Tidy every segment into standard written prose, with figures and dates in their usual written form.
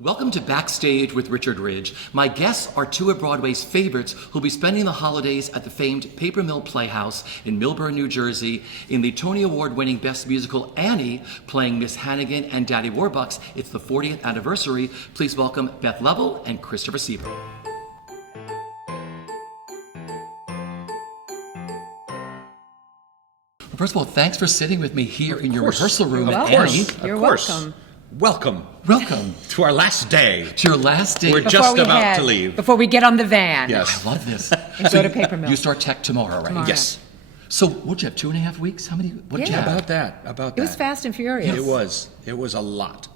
Welcome to Backstage with Richard Ridge. My guests are two of Broadway's favorites who'll be spending the holidays at the famed Paper Mill Playhouse in Millburn, New Jersey, in the Tony Award-winning Best Musical Annie, playing Miss Hannigan and Daddy Warbucks. It's the 40th anniversary. Please welcome Beth Leavel and Christopher Sieber. First of all, thanks for sitting with me here in your rehearsal room at Annie. You're welcome. Welcome. Welcome. To our last day. To your last day. We're just about to leave. Before we get on the van. Yes. I love this. And go to Paper Mill. You start tech tomorrow, right? Tomorrow. Yes. So, what'd you have, 2.5 weeks? How many? What'd you Yeah. have? About that. It was fast and furious. It was. It was a lot.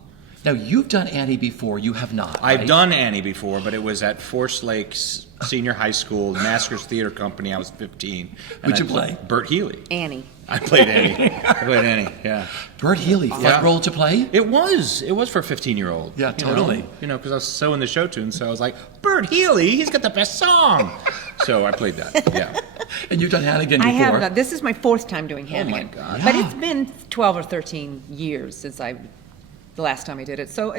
Now, you've done Annie before. You have not, I've right? done Annie before, but it was at Forest Lakes Senior High School, Maskers Theater Company. I was 15. And Who'd you play? Bert Healy. Annie. I played Annie. Yeah. Bert Healy, fun Yeah. role to play? It was for a 15-year-old. Yeah, totally. Because I was so in the show tune, so I was like, Bert Healy, he's got the best song. So I played that, yeah. And you've done Hannigan I before. have done. This is my fourth time doing Hannigan. God. But Yeah. it's been 12 or 13 years since the last time I did it. So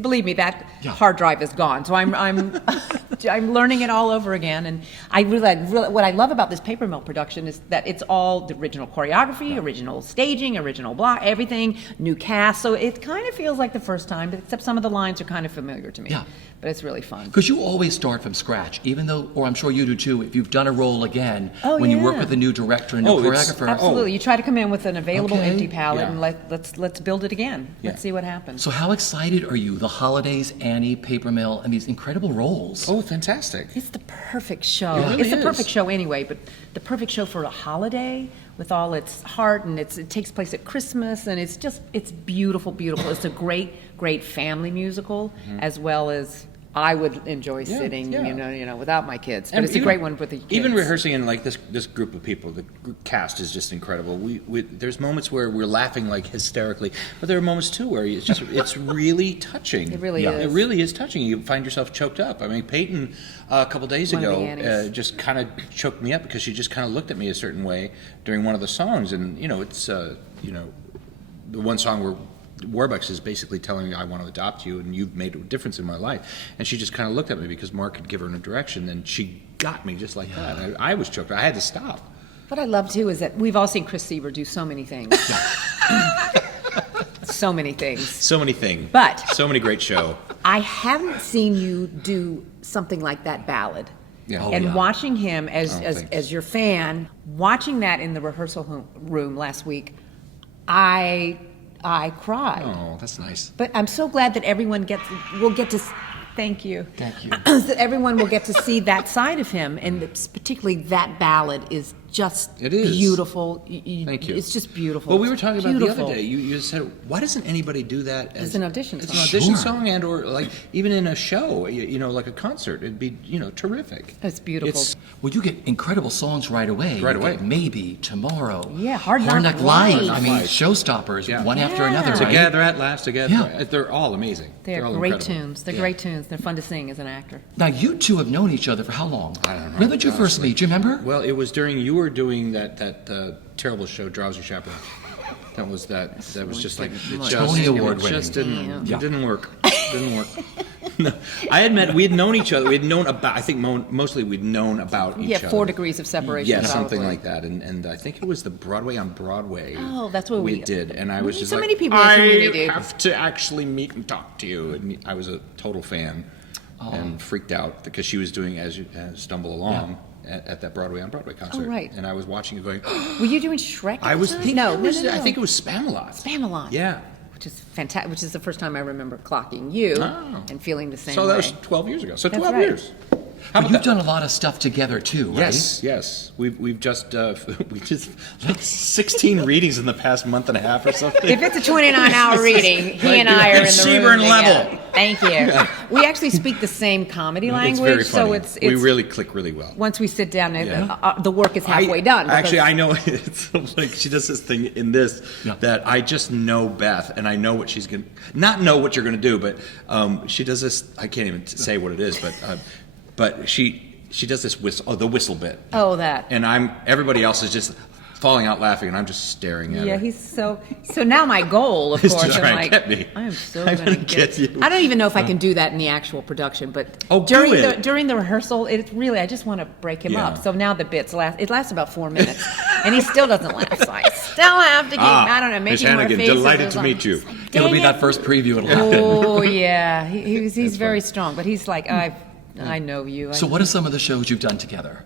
believe me, that hard drive is gone. So I'm I'm learning it all over again. And I really what I love about this Paper Mill production is that it's all the original choreography, original staging, original block, everything, new cast. So it kind of feels like the first time, but except some of the lines are kind of familiar to me. Yeah. But it's really fun. Because you always start from scratch, even though, or I'm sure you do too, if you've done a role again, Oh, when you work yeah. with a new director and new Oh, it's- choreographer. Absolutely. You try to come in with an available Okay. empty palette Yeah. and let's build it again. Let's Yeah. see what happens. So how excited are you? The holidays, Annie, Paper Mill, and these incredible roles. Oh, fantastic. It's the perfect show. It really It's the is. perfect show anyway, but the perfect show for a holiday with all its heart, and it takes place at Christmas, and it's beautiful, beautiful. It's a great family musical, as well as I would enjoy sitting, yeah. Without my kids. But And it's a even- great one with the kids. Even rehearsing in like this group of people, the cast is just incredible. There's moments where we're laughing like hysterically, but there are moments too where it's really touching. It really is. It really is touching. You find yourself choked up. I mean, Peyton a couple days One of the ago Annies. just kind of choked me up because she just kind of looked at me a certain way during one of the songs, and it's the one song where Warbucks is basically telling me, I want to adopt you, and you've made a difference in my life. And she just kind of looked at me because Mark had given her a direction, and she got me just like that. I was choked. I had to stop. What I love too is that we've all seen Chris Sieber do so many things. So many things. So many things. But- so many great show. I haven't seen you do something like that ballad. Yeah. Oh, And yeah. watching him thanks. as your fan, watching that in the rehearsal room last week, I cried. Oh, that's nice. But I'm so glad that everyone will get to. Thank you. Thank you. That everyone will get to see that side of him, and particularly that ballad is just It is. beautiful. Thank you. It's just beautiful. Well, we were talking about the Beautiful. other day. You said, why doesn't anybody do that as an audition It's song. an audition Sure. song, and or like even in a show, like a concert. It'd be terrific. It's beautiful. Well, you get incredible songs right away. Right You away. get Maybe, Tomorrow. Yeah, Hard Knock Knock Life. Life. I mean, Life. showstoppers, Yeah. one after Yeah. another, right? Together at last, together. Yeah. They're all amazing. They're all great incredible. tunes. They're Yeah. great tunes. They're fun to sing as an actor. Now, you two have known each other for how long? I don't know. When did you first honestly. meet? Do you remember? Well, it was during you were doing that terrible show, Drowsy Chaperone. That was just like Tony Award it just winning. didn't it didn't work. Didn't work. No, we had known each other. We had known about. I think mostly we'd known about each Yeah, other. 4 degrees of separation. Yeah, something probably. like that. And I think it was the Broadway on Broadway. Oh, that's what we did. And I was just so like, many people in the community I do. have to actually meet and talk to you. And I was a total fan and freaked out because she was doing As You Stumble Along. At that Broadway on Broadway concert. Oh, right. And I was watching it going, Were you doing Shrek? I was thinking no, it was, no. I think it was Spamalot. Spamalot. Yeah. Which is fantastic. Which is the first time I remember clocking you Oh. and feeling the same So way. that was 12 years ago. So That's 12 right. years. How But about you've that? done a lot of stuff together, too, right? Yes. We've just like 16 readings in the past month and a half or something. If it's a 29-hour reading, he and I are in the Sieber room and Level. together. Thank you. We actually speak the same comedy language, It's very funny. so it's we really click really well. once we sit down, Yeah. the work is halfway done. because- Actually, I know it's like she does this thing in this Yeah. that I just know Beth, and I know what she's gonna not know what you're gonna do, but she does this. I can't even say what it is, but she does this whistle, the whistle bit. Oh, that. And everybody else is just falling out laughing, and I'm just staring at Yeah, her. he's so now my goal, of Is to course, try I'm and like, get me. I am so I'm going to gonna get get you. I don't even know if I can do that in the actual production, but Oh, do during it. the rehearsal, it's really, I just want to break him Yeah. up. So now the bits lasts about 4 minutes, and he still doesn't laugh, so I still have to keep, I don't know, Miss making more Hannigan, faces. delighted It's to like, meet you. It'll be dang that it. first preview. It'll happen. Oh, yeah, he's very strong, but he's like, I know you. So what are some of the shows you've done together?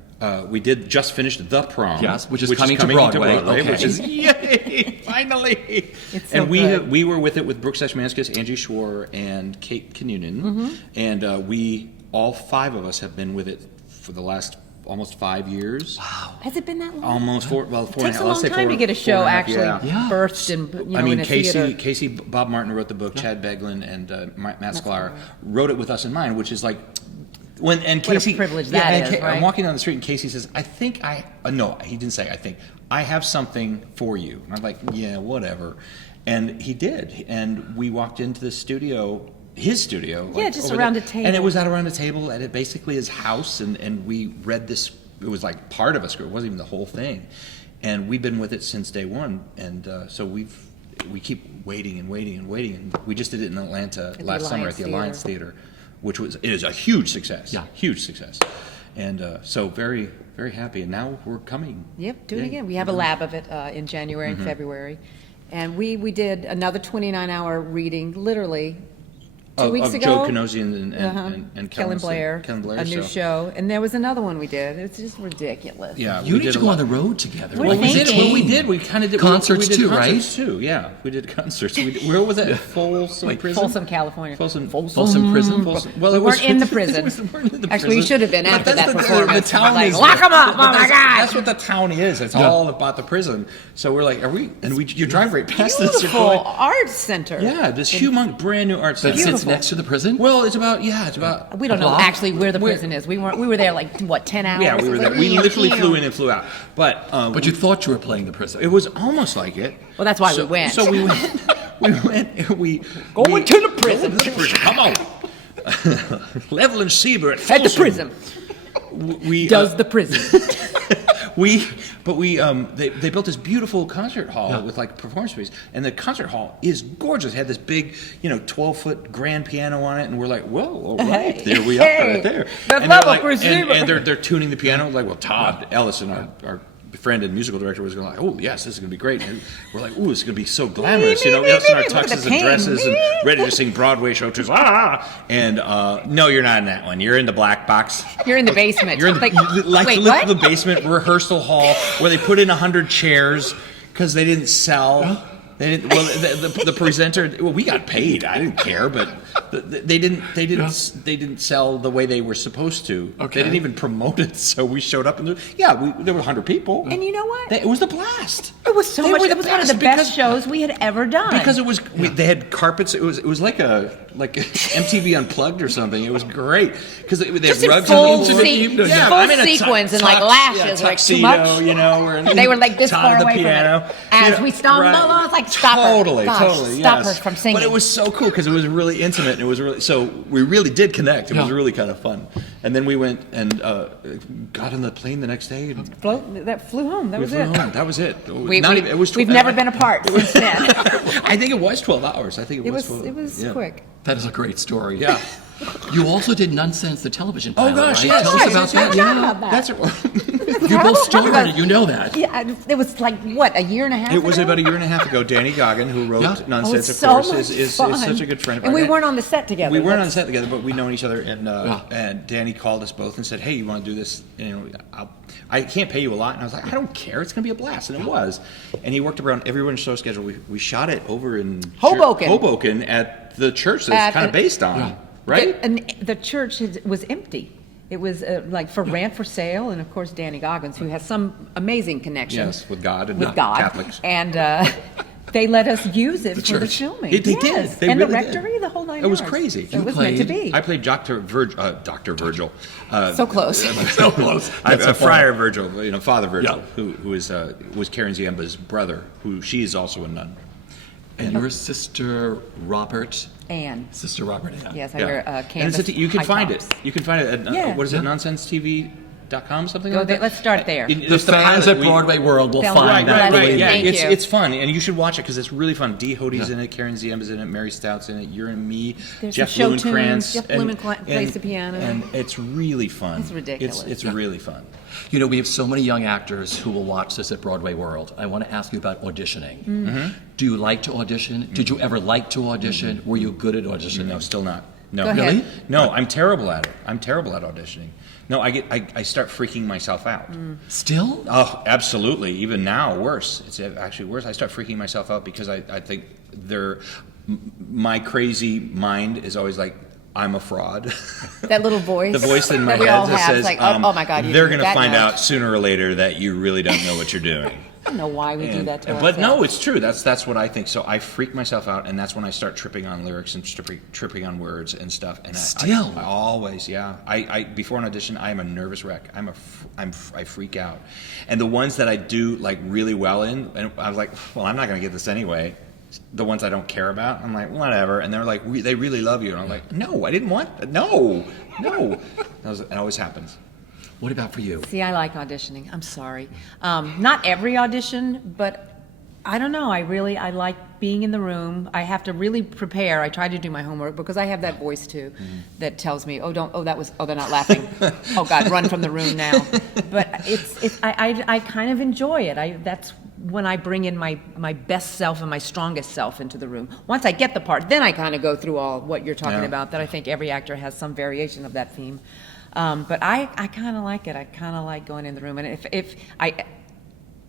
We did just finish The Prom. Yes, which is coming to Broadway. Okay. Which is, yay, finally. It's so and good. we were with it with Brooks Ashmanskas, Angie Schwar, and Kate Kinnunen. Mm-hmm. And we, all 5 of us, have been with it for the last almost 5 years. Wow. Has it been that long? Almost 4, well, 4 It and takes a a half. long Let's say time 4, to get a 4 show and half, actually yeah. birthed in, I mean, in a theater. Casey, Bob Martin wrote the book. Chad Beglin and Matt Sklar wrote it with us in mind, which is like and Casey. privilege that is, right? I'm walking down the street and Casey says, "I think no, he didn't say I think I have something for you." And I'm like, "Yeah, whatever." And he did, and we walked into the studio. His studio. Yeah, just around a table. And it was out around a table at basically his house, and we read this. It was like part of a script. It wasn't even the whole thing. And we've been with it since day one. And so we keep waiting and waiting and waiting. And we just did it in Atlanta last summer at the Alliance Theater, which it is a huge success. Yeah. Huge success. And so very, very happy. And now we're coming. Yep, do it Yay. again. We have a lab of it in January and February. And we did another 29-hour reading, literally, 2 weeks of ago. Joe Canosian and Kellen Blair, Kellen Blair, a new show. And there was another one we did. It's just ridiculous. Yeah, You we need did to a go lot. on the road together. We're Like We did. thinking. Well, we did. We kind of did Concerts we did too, concerts too. Yeah, we did concerts. Where was that? Folsom Prison. Folsom, California. Folsom Prison. Well, We it was, weren't in the prison. we weren't in the Actually, we prison. should have been But after that's that the performance. town Like, is lock 'em up! Oh my that's- God! That's what the town is. It's all about the prison. So we're like, are we? And you drive right past this. you're Beautiful going- arts center. Yeah, this humongous brand new art That center. sits Beautiful. next to the prison? Well, it's about We don't know block? actually where the prison is. We were there like, what, 10 hours? yeah, we were It was there. like, We literally pew. flew in and flew out. But But you thought you were playing the prison. it was almost like it. Well, that's why we went. So we went. We Going to the prison. Come on. Level and Sieber at At the Folsom. prison. We Does the prison. they built this beautiful concert hall with like performance space, and the concert hall is gorgeous. It had this big 12-foot grand piano on it, and we're like, whoa, all right, Hey, there we are, hey, right there. Beth And they're Leavel, like, Bruce and Sieber. they're tuning the piano. Like, well, Todd Ellison, our friend and musical director, was going like, oh yes, this is going to be great. And we're like, ooh, this is going to be so glamorous, us in our Look at the tuxes and pain. dresses and ready to sing Broadway shows. And no, you're not in that one. You're in the black box. You're in the basement. You're in the, wait, look at what? the basement rehearsal hall where they put in 100 chairs because they didn't sell. They didn't. Well, the presenter. Well, we got paid. I didn't care, but they didn't sell the way they were supposed to. Okay. They didn't even promote it. So we showed up and there were 100 people. And you know what? It was the blast. It was so They much. were the It was one of the best best shows we had ever done. Because it was, they had carpets. It was like MTV Unplugged or something. It was great because they just had in rugs full, on the sequence and like lashes, like too much. We're in They were like this Todd far on the away from piano. it. As we stumbled, I was like, stop her. Totally, Gosh, totally, stop yes. her from singing. But it was so cool because it was really intimate and it was really so we really did connect. It was really kind of fun. And then we went and got on the plane the next day. And flew home. That we was flew it. home. That was it. It was we've never been apart since then. I think it was 12 hours. I think it was 12 It was yeah. quick. That is a great story. Yeah. You also did Nonsense, the television pilot, gosh, right? yes, Tell yes, us about yes, that. I forgot Yeah. about that. That's You both started it. You know that. Yeah, it was like, what, a year and a half It was ago? about a year and a half ago. Danny Goggin, who wrote Yeah. Nonsense, Oh, of so course, much is fun. such a good friend of And mine. we weren't on the set together. We weren't on That's- set together, but we'd known each other. And Danny called us both and said, "Hey, you want to do this? I can't pay you a lot." And I was like, "I don't care. It's going to be a blast." And it was. And he worked around everyone's show schedule. We shot it over in Hoboken. at the church that's kind of based on, right? And the church was empty. It was like for rent for sale, and of course Danny Goggins, who has some amazing connections Yes, with God and with God, Catholics. And they let us use it for the church. filming. They did. Yes. They and really the did. rectory, the whole nine It was yards. crazy. So You it was meant to played- be. I played Dr. Virgil. So close. So close. That's so Friar Virgil, Father Virgil, Yeah. who was Karen Ziemba's brother, who she is also a nun. And your sister Robert. Anne. Sister Robert Ann. Yes, I Yeah. wear And canvas. you can high find tops. it. You can find it at Yeah. what is Yeah. it? Nonsense TV. BroadwayWorld.com, something Go like there. that. Let's start there. The fans at Broadway World will They'll find that. Right. Yeah, Thank you. it's fun, and you should watch it because it's really fun. Dee Hody's in it, Karen Ziemba's in it, Mary Stout's in it, you're and me, There's Jeff some show Blumenkrantz. tunes. Jeff Blumenkrantz plays the piano. And it's really fun. It's ridiculous. It's really fun. You know, we have so many young actors who will watch this at Broadway World. I want to ask you about auditioning. Do you like to audition? Did you ever like to audition? Were you good at auditioning? No, still not. No. Go ahead. Really? No, I'm terrible at it. I'm terrible at auditioning. No, I start freaking myself out. Still? Oh, absolutely. Even now, worse. It's actually worse. I start freaking myself out because I think my crazy mind is always like, I'm a fraud. That little voice. The voice in my that we head all that have. says, It's like, oh my God, you they're did going to that find now. out sooner or later that you really don't know what you're doing. I don't know why we do that to ourselves. But no, it's true. That's what I think. So I freak myself out, and that's when I start tripping on lyrics and tripping on words and stuff. And Still? I always, yeah. I before an audition, I am a nervous wreck. I freak out. And the ones that I do like really well in, and I was like, well, I'm not going to get this anyway. The ones I don't care about, I'm like, whatever. And they're like, they really love you. And I'm like, no, I didn't want that. No. It always happens. What about for you? See, I like auditioning. I'm sorry. Not every audition, but I don't know. I like being in the room. I have to really prepare. I try to do my homework because I have that voice too that tells me, they're not laughing. Oh God, run from the room now. But I kind of enjoy it. That's when I bring in my best self and my strongest self into the room. Once I get the part, then I kind of go through all what you're talking about, that I think every actor has some variation of that theme. But I kind of like it. I kind of like going in the room. And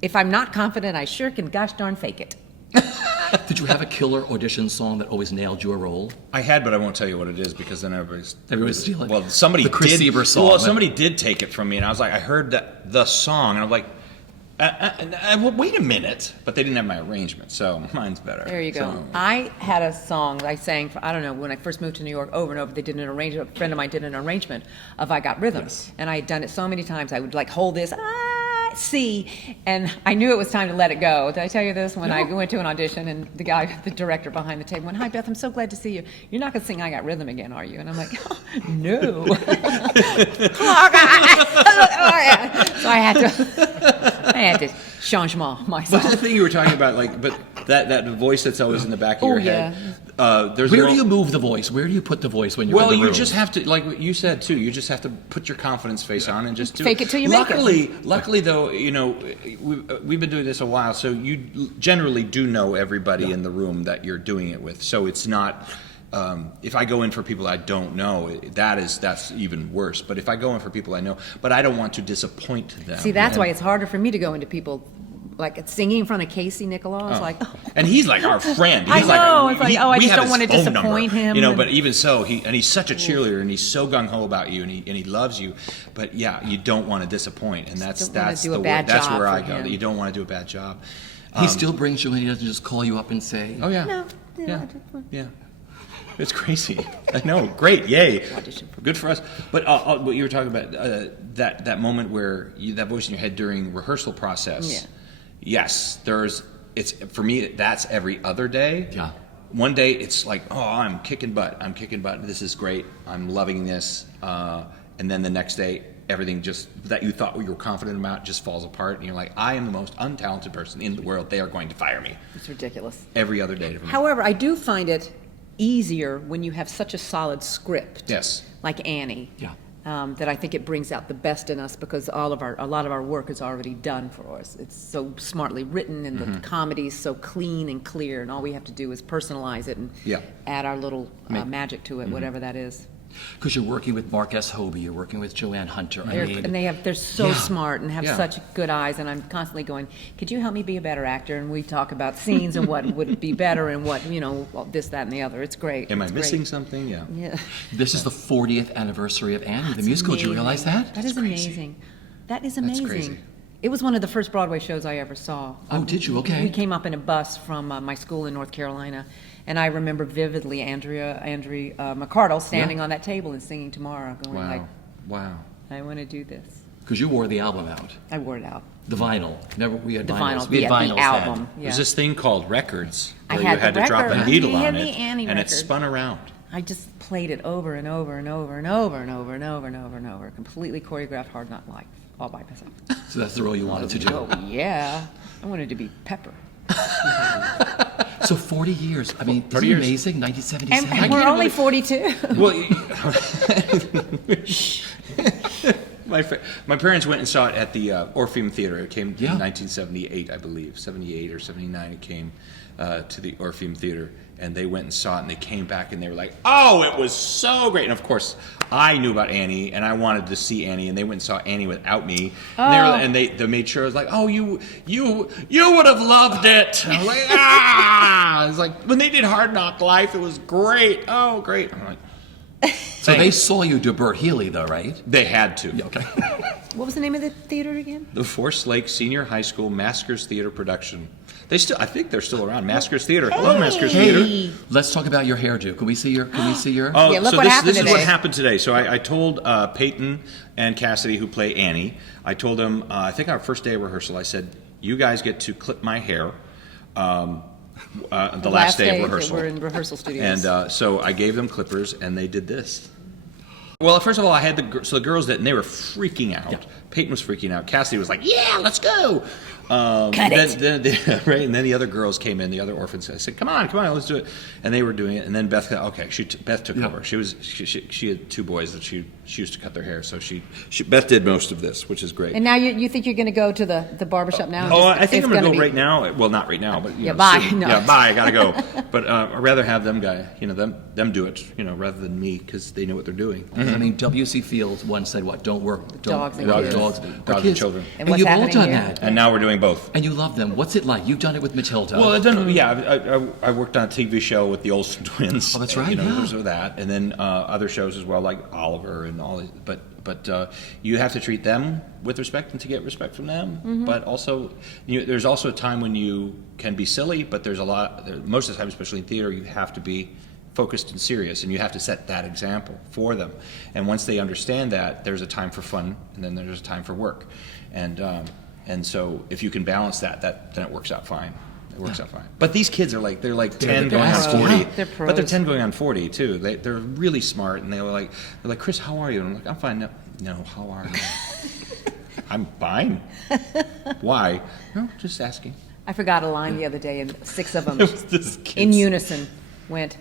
if I'm not confident, I sure can gosh darn fake it. Did you have a killer audition song that always nailed your role? I had, but I won't tell you what it is because then everybody's stealing. Well, somebody The Chris did. Sieber song. Well, somebody did take it from me, and I was like, I heard the song, and I'm like, well, wait a minute. But they didn't have my arrangement, so mine's better. There you go. So, I had a song I sang for, I don't know, when I first moved to New York, over and over, they did an arrangement, a friend of mine did an arrangement of I Got Rhythm. Yes. And I had done it so many times, I would like hold this, C, and I knew it was time to let it go. Did I tell you this? When I went to an audition and the director behind the table went, hi Beth, I'm so glad to see you. You're not going to sing I Got Rhythm again, are you? And I'm like, no. So I had to changement myself. but the thing you were talking about, but that voice that's always in the back of your head. Where do you move the voice? Where do you put the voice when you're in the room? Well, you just have to, like you said too. You just have to put your confidence face on and just do Fake it till you make it. Luckily, though, we've been doing this a while, so you generally do know everybody in the room that you're doing it with. So it's not. If I go in for people I don't know, that's even worse. But if I go in for people I know, but I don't want to disappoint them. See, that's why it's harder for me to go into people. Like singing in front of Casey Nicholaw, it's like, and he's like our friend. He's I know. It's like, I we just have don't his want to phone disappoint number, him. But even so, he's such a cheerleader, and he's so gung ho about you, and he loves you. But yeah, you don't want to disappoint, and that's don't wanna do a the bad that's job where for I go. him. That you don't want to do a bad job. He still brings you in. He doesn't just call you up and say, Oh yeah, No, yeah. It's crazy. I know. Great. Yay. Good for us. But what you were talking about, that moment where that voice in your head during rehearsal process. Yeah. Yes, it's for me, that's every other day. Yeah. One day it's like, I'm kicking butt. This is great. I'm loving this. And then the next day, everything just that you thought you were confident about just falls apart. And you're like, I am the most untalented person in the world. They are going to fire me. It's ridiculous. Every other day. However, I do find it easier when you have such a solid script. Yes. Like Annie. Yeah. That I think it brings out the best in us because a lot of our work is already done for us. It's so smartly written, and the comedy is so clean and clear, and all we have to do is personalize it and add our little magic to it, whatever that is. because you're working with Mark S. Hobie, you're working with Joanne Hunter. They're so Yeah. smart and have such good eyes, and I'm constantly going, could you help me be a better actor? And we talk about scenes and what would be better and what, this, that, and the other. It's great. Am I It's missing great. something? Yeah. Yeah. This is the 40th anniversary of Annie, the That's musical. Did you amazing. realize that? That is crazy. amazing. That is That's amazing. crazy. It was one of the first Broadway shows I ever saw. Oh, did you? Okay. We came up in a bus from my school in North Carolina, and I remember vividly Andrea McCardle standing on that table and singing Tomorrow, going like, Wow. I want to do this. Because you wore the album out. I wore it out. The vinyl. We had The vinyls. vinyl, We had the vinyls album. then. Yeah. There's this thing called records I where had you had the to drop a record. needle I on had it, the Annie and it record. spun around. I just played it over and over and over and over and over and over and over and over. Completely choreographed Hard Knock Life all by myself. So that's the role you wanted to do. Oh yeah, I wanted to be Pepper. So 40 years. I mean, 40 isn't it years. amazing? 1977. And we're only 42. Well, my parents went and saw it at the Orpheum Theater. It came Yeah. in 1978, I believe, 78 or 79. It came to the Orpheum Theater, and they went and saw it, and they came back, and they were like, "Oh, it was so great!" And of course, I knew about Annie, and I wanted to see Annie, and they went and saw Annie without me, and they made sure I was like, "Oh, you would have loved it." And I was like, "Ah!" It's like when they did Hard Knock Life, it was great. Oh, great! I'm like. So they saw you do Bert Healy, though, right? They had to. Yeah, okay. What was the name of the theater again? The Forest Lake Senior High School Maskers Theater production. I think they're still around. Maskers Theater. Hello, Maskers Theater. Let's talk about your hairdo. Can we see your? Oh, Yeah, look so what happened this is what today. happened today. So I told Peyton and Cassidy, who play Annie, I told them, I think our first day of rehearsal, I said, you guys get to clip my hair the last day of rehearsal. We're in rehearsal studios. And so I gave them clippers, and they did this. Well, first of all, I had the girls did, and they were freaking out. Yeah. Peyton was freaking out. Cassidy was like, "Yeah, let's go." Cut it. Right, and then the other girls came in, the other orphans. I said, "Come on, let's do it." And they were doing it. And then Beth, Beth took over. She had two boys that she used to cut their hair, so Beth did most of this, which is great. And now you think you're going to go to the barbershop now? and Oh, just- I think it's I'm going to go be- right now. Well, not right now, but Yeah, bye. soon. No. Yeah, bye. I gotta go. But I'd rather have them them do it, rather than me, because they know what they're doing. I mean, W.C. Fields once said, "What? Don't work. Don't Dogs and dogs, kids. dogs, Dogs and children. And what's you've all happening done here? that, And now we're doing both. and you love them. What's it like? You've done it with Matilda. Well, I've done. Yeah, I worked on a TV show with the Olsen twins. Oh, that's right, yeah. There's that, and then other shows as well, like Oliver and all. But you have to treat them with respect and to get respect from them. Mm-hmm. But also, there's also a time when you can be silly, but there's most of the time, especially in theater, you have to be focused and serious, and you have to set that example for them. And once they understand that, there's a time for fun, and then there's a time for work, and so if you can balance that, then it works out fine. It works out fine. But these kids are they're 10 the going on best. 40. Yeah, they're But they're pros. 10 going on 40 too. They're really smart, and they're like, Chris, how are you? And I'm like, I'm fine. No, how are you? I'm fine. Why? No, just asking. I forgot a line the other day, and 6 of them This in kid's- unison went,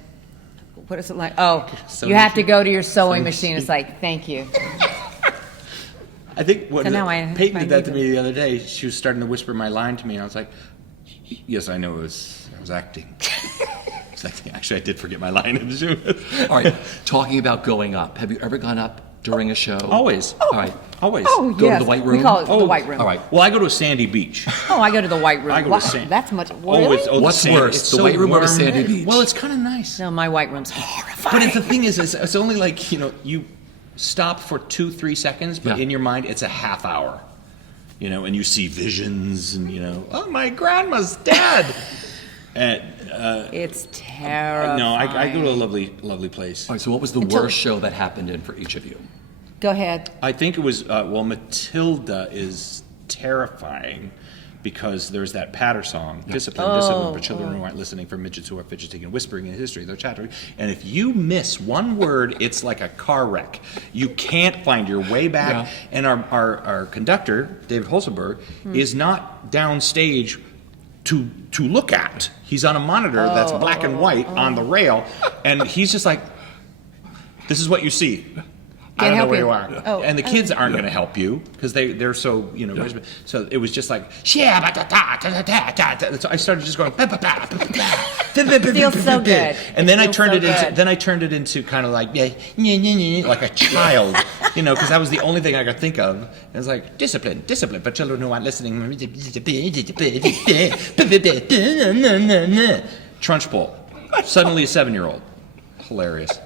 what is it like? Oh, Sewing you have to machine. go to your sewing Sewing machine. It's like, thank you. I think So now Peyton I did that to need me the other day. She was starting to whisper my line to me, and I was like, yes, I know, I was acting. It's like, actually, I did forget my line. All right. Talking about going up. Have you ever gone up during a show? Always. All right. Always. Oh, Go to yes. the White We Room? call it the White Room. All right. Well, I go to a sandy beach. Oh, I go to the White Room. I go to Wow, San- that's much. Oh, Really? the What's sand- worse, it's the so White Room or the warm. sandy beach? Well, it's kind of nice. No, my White Room's horrifying. But the thing is, it's only like, you stop for 2-3 seconds, but Yeah. in your mind, it's a half hour. And you see visions, and oh, my grandma's dead. And It's terrifying. no, I go to a lovely, lovely place. All right, so what was the Until- worst show that happened in for each of you? Go ahead. I think it was Matilda is terrifying because there's that patter song, discipline, for children who aren't listening, for midgets who are fidgeting and whispering in history, they're chattering. And if you miss one word, it's like a car wreck. You can't find your way back. Yeah. And our conductor, David Holzenberg, is not downstage to look at. He's on a monitor that's black and white on the rail, and he's just like, this is what you see. I Can't don't know help where you. you are. Oh, And the kids aren't going to help you because they're so, so it was just like, so I started just going, Feels so good. and then I Feels turned so it into, good. then I turned it into kind of like, like a child, because that was the only thing I could think of. It was like, discipline for children who aren't listening. Trunchbull. Suddenly a 7-year-old. Hilarious.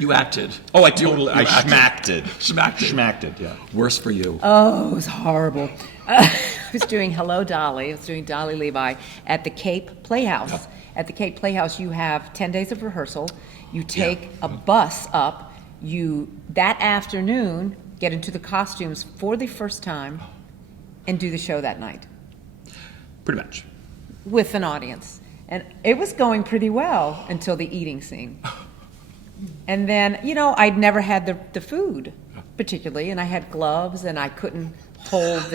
You acted. Oh, I totally, I acted. schmacked it. Schmacked it. Yeah. Worse for you. Oh, it was horrible. I was doing Hello, Dolly. I was doing Dolly Levi at the Cape Playhouse. At the Cape Playhouse, you have 10 days of rehearsal. You take a bus up. You, that afternoon, get into the costumes for the first time and do the show that night Pretty much. with an audience. And it was going pretty well until the eating scene. And then, I'd never had the food particularly, and I had gloves, and I couldn't hold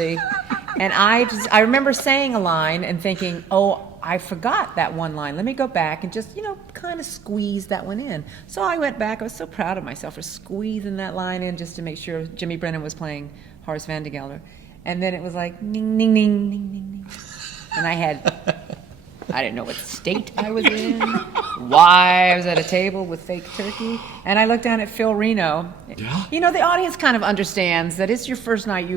and I remember saying a line and thinking, oh, I forgot that one line. Let me go back and just, kind of squeeze that one in. So I went back. I was so proud of myself for squeezing that line in just to make sure Jimmy Brennan was playing Horace Van de Gelder. And then it was like, ning, ning, ning, ning, ning, ning. And I didn't know what state I was in, why I was at a table with fake turkey. And I looked down at Phil Reno. Yeah. The audience kind of understands that it's your first night.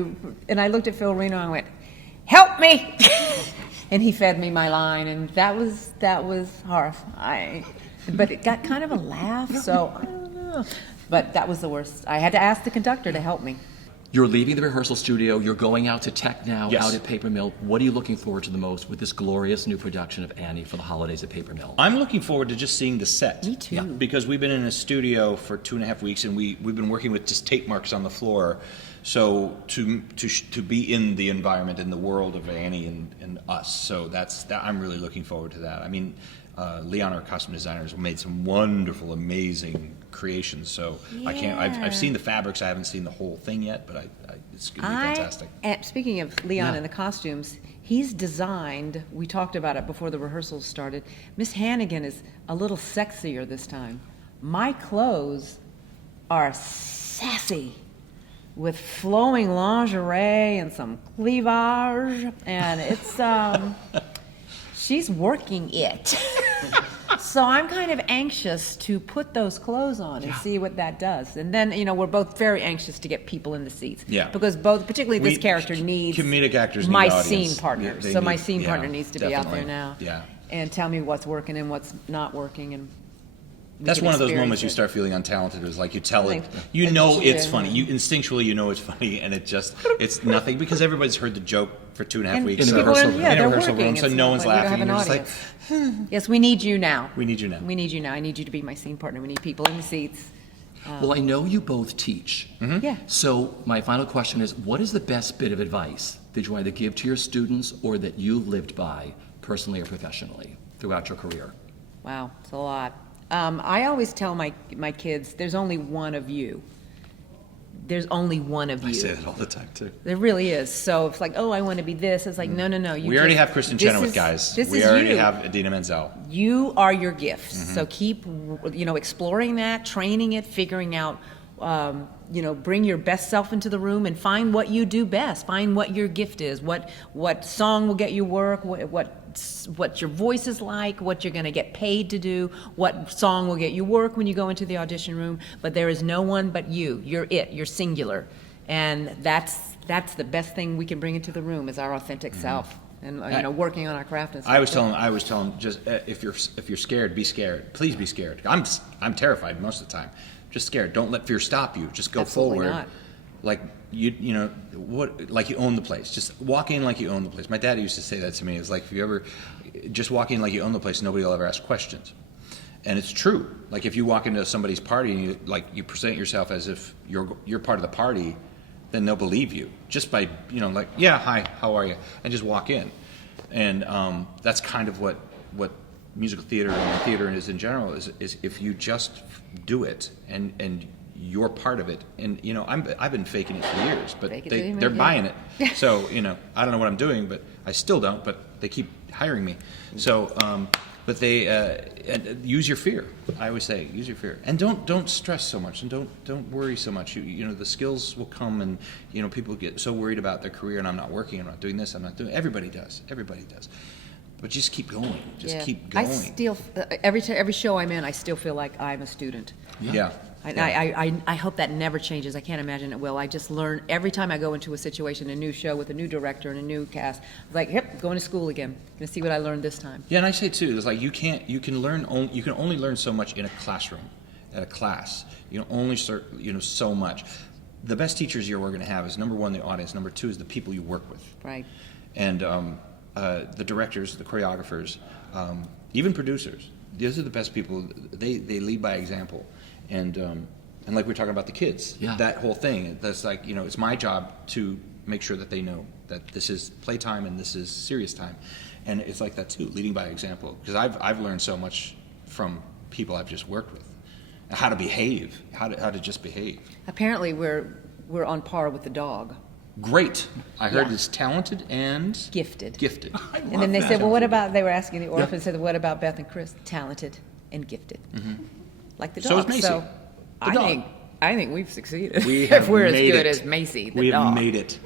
And I looked at Phil Reno and went, help me! And he fed me my line, and that was horrifying. But it got kind of a laugh, so I don't know. But that was the worst. I had to ask the conductor to help me. You're leaving the rehearsal studio. You're going out to Tech now, Yes. out at Paper Mill. What are you looking forward to the most with this glorious new production of Annie for the holidays at Paper Mill? I'm looking forward to just seeing the set. Me too. Yeah. Because we've been in a studio for 2.5 weeks, and we've been working with just tape marks on the floor. So to be in the environment, in the world of Annie and us. So I'm really looking forward to that. I mean, Leon, our costume designers, made some wonderful, amazing creations. So I can't. I've seen the fabrics. I haven't seen the whole thing yet, but it's going to be fantastic. And speaking of Leon and the costumes, he's designed. We talked about it before the rehearsals started. Miss Hannigan is a little sexier this time. My clothes are sassy, with flowing lingerie and some cleavage, and it's she's working it. So I'm kind of anxious to put those clothes on and see what that does. And then, we're both very anxious to get people in the seats. Yeah. Because particularly this character needs comedic actors need my audience. scene partner. They My need- scene yeah, partner needs to be out there definitely. now. Yeah. And tell me what's working and what's not working, and That's can one of those experience moments you it. start feeling untalented. It's like you tell it, Like, you know it's yeah. funny. You instinctually it's funny, and it's nothing because everybody's heard the joke for 2.5 weeks. In the so- rehearsal in room. a they're rehearsal working. room, so It's no not one's like we don't laughing. have You're an just like, audience. Yes, we need you now. we need you now. We need you now. I need you to be my scene partner. We need people in the seats. Well, I know you both teach. Yeah. So my final question is, what is the best bit of advice that you either give to your students or that you've lived by, personally or professionally, throughout your career? Wow, it's a lot. I always tell my kids, there's only one of you. There's only one of you. I say that all the time too. There really is. So it's like, oh, I want to be this. It's like, no. We already have Kristen Chenoweth, guys. We already you. have Idina Menzel. You are your gifts. Mm-hmm. So keep, exploring that, training it, figuring out, bring your best self into the room and find what you do best. Find what your gift is. What song will get you work. What your voice is like. What you're going to get paid to do. What song will get you work when you go into the audition room. But there is no one but you. You're it. You're singular, and that's the best thing we can bring into the room is our authentic self. And working on our craft and stuff. I was telling them, just if you're scared, be scared. Please be scared. I'm terrified most of the time. Just scared. Don't let fear stop you. Just go Absolutely forward. not. Like like you own the place. Just walk in like you own the place. My dad used to say that to me. It's like if you ever just walk in like you own the place, nobody will ever ask questions. And it's true. Like if you walk into somebody's party and you present yourself as if you're part of the party, then they'll believe you just by yeah, hi, how are you, and just walk in. And that's kind of what musical theater and theater is in general is if you just do it and you're part of it. And I've been faking it for years, but they're buying it. So I don't know what I'm doing, but I still don't. But they keep hiring me. So but they and use your fear. I always say use your fear, and don't stress so much, and don't worry so much. The skills will come, and people get so worried about their career, and I'm not working, I'm not doing this, I'm not doing. Everybody does. But just keep going. Keep going. I still every show I'm in, I still feel like I'm a student. Yeah. I hope that never changes. I can't imagine it will. I just learn every time I go into a situation, a new show with a new director and a new cast. It's like, yep, going to school again. Gonna see what I learned this time. Yeah, and I say too, it's like you can only learn so much in a classroom, at a class. You can only so much. The best teachers you're going to have is number one, the audience. Number two is the people you work with. Right. And the directors, the choreographers, even producers. Those are the best people. They lead by example. And like we were talking about the kids, that whole thing, that's like, it's my job to make sure that they know that this is playtime and this is serious time. And it's like that too, leading by example. Because I've learned so much from people I've just worked with. how to behave, how to just behave. Apparently, we're on par with the dog. Great. I heard Yeah. it's talented and Gifted. gifted. And then they said, well, what about, they were asking the orphans, said, what about Beth and Chris? Talented and gifted. Like the dog. So is Macy. So I dog. think we've succeeded. We if have we're as made good it. as Macy, the We dog. have made it.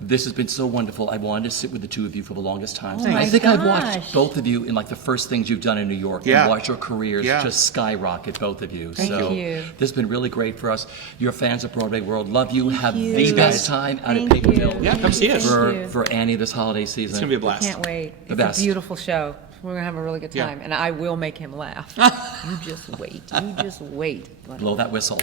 This has been so wonderful. I wanted to sit with the two of you for the longest time. Oh my I think I've gosh. watched both of you in like the first things you've done in New York. Yeah. And watched your careers Yeah. just skyrocket, both of you. Thank so you. This has been really great for us. You're fans of Broadway World. Love you. Have you. the Thanks, best guys. time out Thank at Paper you. Mill. Yeah, come see us. Thank you. For Annie this holiday season. It's going to be a blast. Can't wait. The It's best. a beautiful show. We're gonna have a really good Yeah. time, and I will make him laugh. You just wait. You just wait. Blow that whistle.